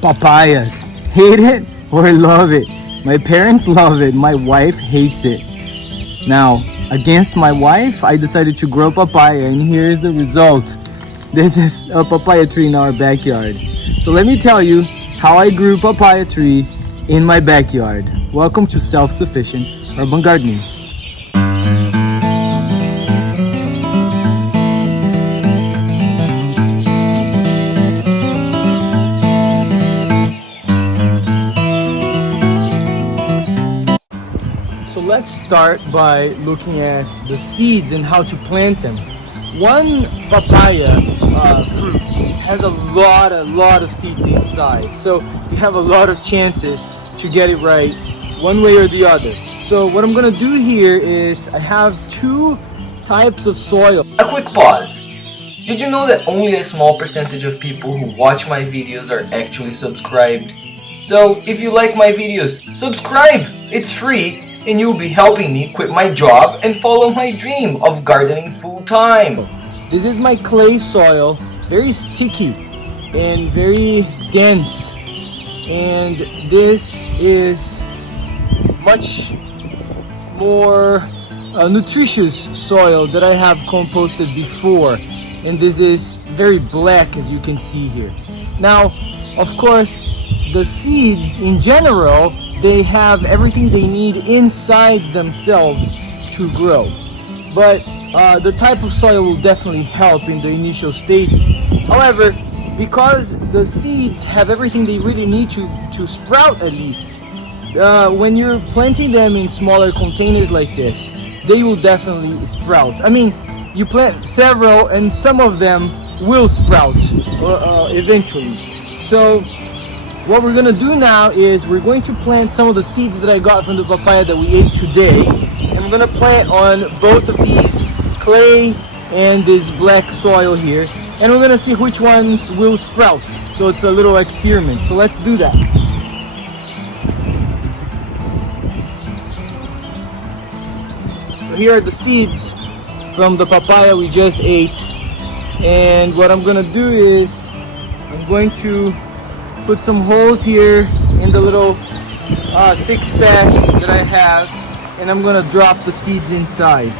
papayas. Hate it or love it. My parents love it. My wife hates it. Now, against my wife, I decided to grow papaya, and here's the result. This is a papaya tree in our backyard. So let me tell you how I grew papaya tree in my backyard. Welcome to self-sufficient urban gardening. So let's start by looking at the seeds and how to plant them. One papaya fruit has a lot of seeds inside, so you have a lot of chances to get it right one way or the other. So what I'm gonna do here is I have two types of soil. A quick pause. Did you know that only a small percentage of people who watch my videos are actually subscribed? So if you like my videos, subscribe! It's free and you'll be helping me quit my job and follow my dream of gardening full time. This is my clay soil, very sticky and very dense, and this is much more nutritious soil that I have composted before, and this is very black, as you can see here. Now, of course, the seeds in general, they have everything they need inside themselves to grow, but the type of soil will definitely help in the initial stages. However, because the seeds have everything they really need to sprout, at least, when you're planting them in smaller containers like this, they will definitely sprout. I mean, you plant several and some of them will sprout eventually. So what we're gonna do now is we're going to plant some of the seeds that I got from the papaya that we ate today, and we're gonna plant on both of these, clay and this black soil here, and we're gonna see which ones will sprout. So it's a little experiment, so let's do that. So here are the seeds from the papaya we just ate, and what I'm gonna do is I'm going to put some holes here in the little 6-pack that I have, and I'm gonna drop the seeds inside.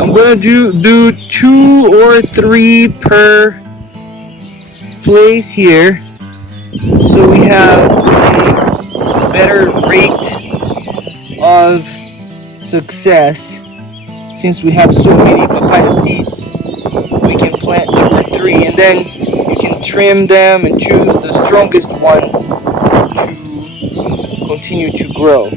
I'm gonna do 2 or 3 per place here, so we have a better rate of success. Since we have so many papaya seeds, we can plant 2 or 3, and then you can trim them and choose the strongest ones to continue to grow.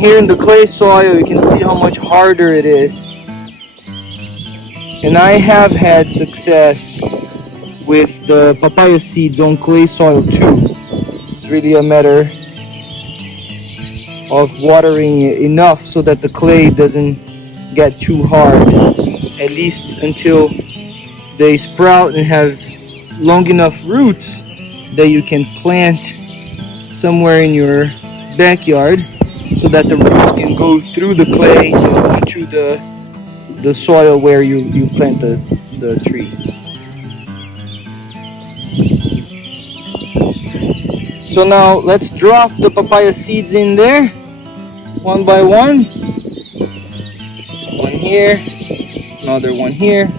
Here in the clay soil, you can see how much harder it is. And I have had success with the papaya seeds on clay soil too. It's really a matter of watering it enough so that the clay doesn't get too hard, at least until they sprout and have long enough roots that you can plant somewhere in your backyard, so that the roots can go through the clay into the soil where you plant the tree. So now let's drop the papaya seeds in there, one by one. One here, another one here.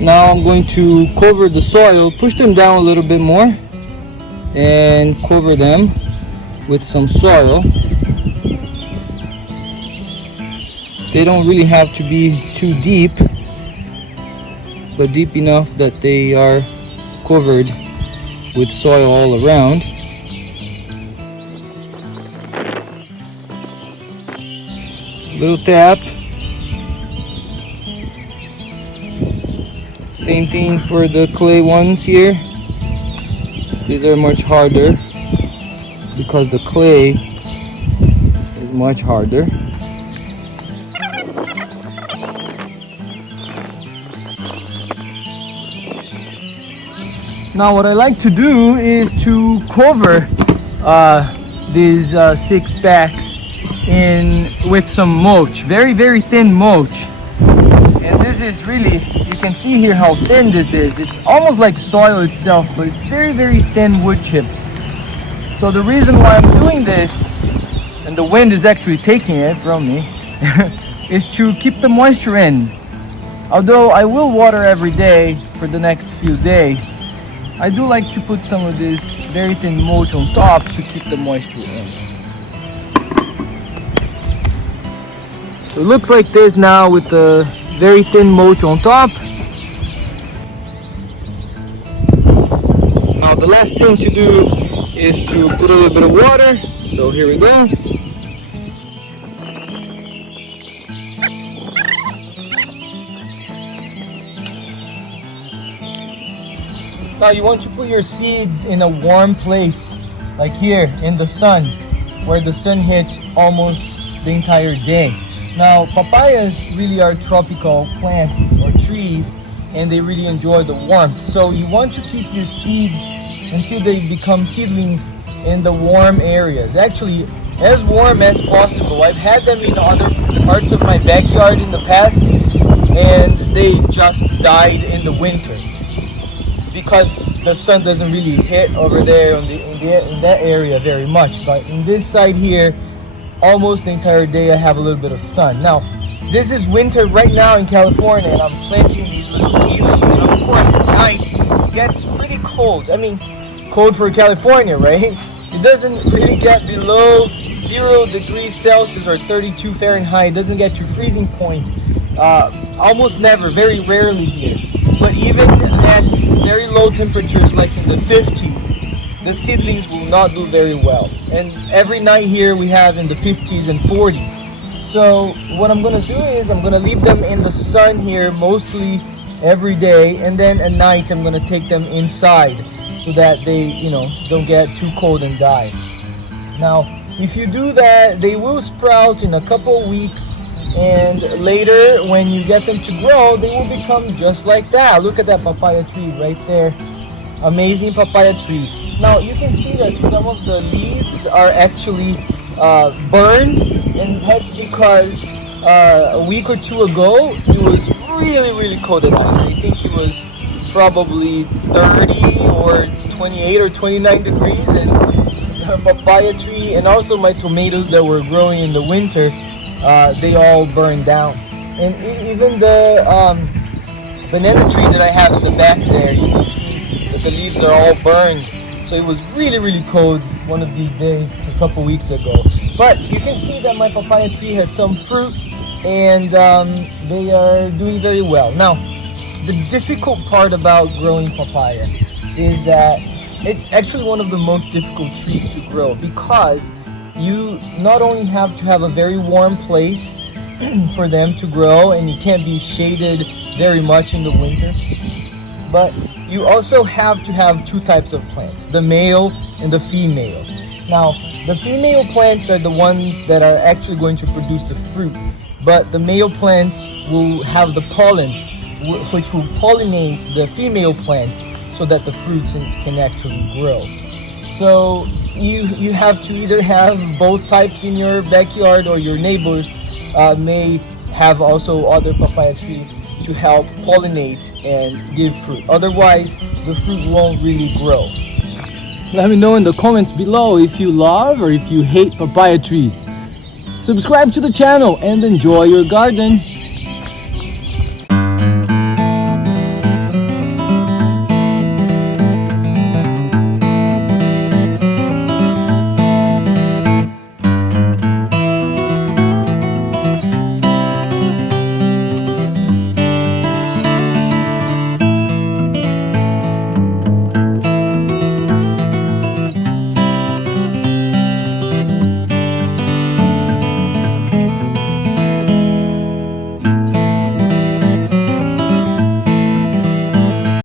Now I'm going to cover the soil, push them down a little bit more, and cover them with some soil. They don't really have to be too deep, but deep enough that they are covered with soil all around. Little tap, Same thing for the clay ones here. These are much harder because the clay is much harder. Now what I like to do is to cover these 6 packs in with some mulch, very thin mulch. And this is really, you can see here how thin this is. It's almost like soil itself, but it's very thin wood chips. So the reason why I'm doing this, and the wind is actually taking it from me, is to keep the moisture in. Although I will water every day for the next few days, I do like to put some of this very thin mulch on top to keep the moisture in. So it looks like this now with the very thin mulch on top. Now the last thing to do is to put a little bit of water. So here we go. Now you want to put your seeds in a warm place, like here in the sun, where the sun hits almost the entire day. Now papayas really are tropical plants or trees, and they really enjoy the warmth. So you want to keep your seeds until they become seedlings in the warm areas. Actually, as warm as possible. I've had them in other parts of my backyard in the past, and they just died in the winter because the sun doesn't really hit over there in that area very much. But in this side here, almost the entire day I have a little bit of sun. Now, this is winter right now in California, and I'm planting these little seedlings. And of course, at night it gets pretty cold. I mean, cold for California, right? It doesn't really get below 0 degrees Celsius or 32 Fahrenheit. It doesn't get to freezing point. Almost never, very rarely here. But even at very low temperatures, like in the 50s, the seedlings will not do very well. And every night here we have in the 50s and 40s. So what I'm gonna do is I'm gonna leave them in the sun here mostly every day, and then at night I'm gonna take them inside so that they, don't get too cold and die. Now, if you do that, they will sprout in a couple weeks, and later when you get them to grow, they will become just like that. Look at that papaya tree right there. Amazing papaya tree. Now you can see that some of the leaves are actually burned, and that's because a week or two ago it was really cold at night. I think it was probably 30 or 28 or 29 degrees, and the papaya tree and also my tomatoes that were growing in the winter, they all burned down. And even the banana tree that I have in the back there, you can see that the leaves are all burned. So it was really cold one of these days a couple weeks ago. But you can see that my papaya tree has some fruit, and they are doing very well. Now, the difficult part about growing papaya is that it's actually one of the most difficult trees to grow, because you not only have to have a very warm place for them to grow, and you can't be shaded very much in the winter, but you also have to have 2 types of plants, the male and the female. Now, the female plants are the ones that are actually going to produce the fruit, but the male plants will have the pollen, which will pollinate the female plants so that the fruits can actually grow. So you have to either have both types in your backyard, or your neighbors may have also other papaya trees to help pollinate and give fruit. Otherwise, the fruit won't really grow. Let me know in the comments below if you love or if you hate papaya trees. Subscribe to the channel and enjoy your garden.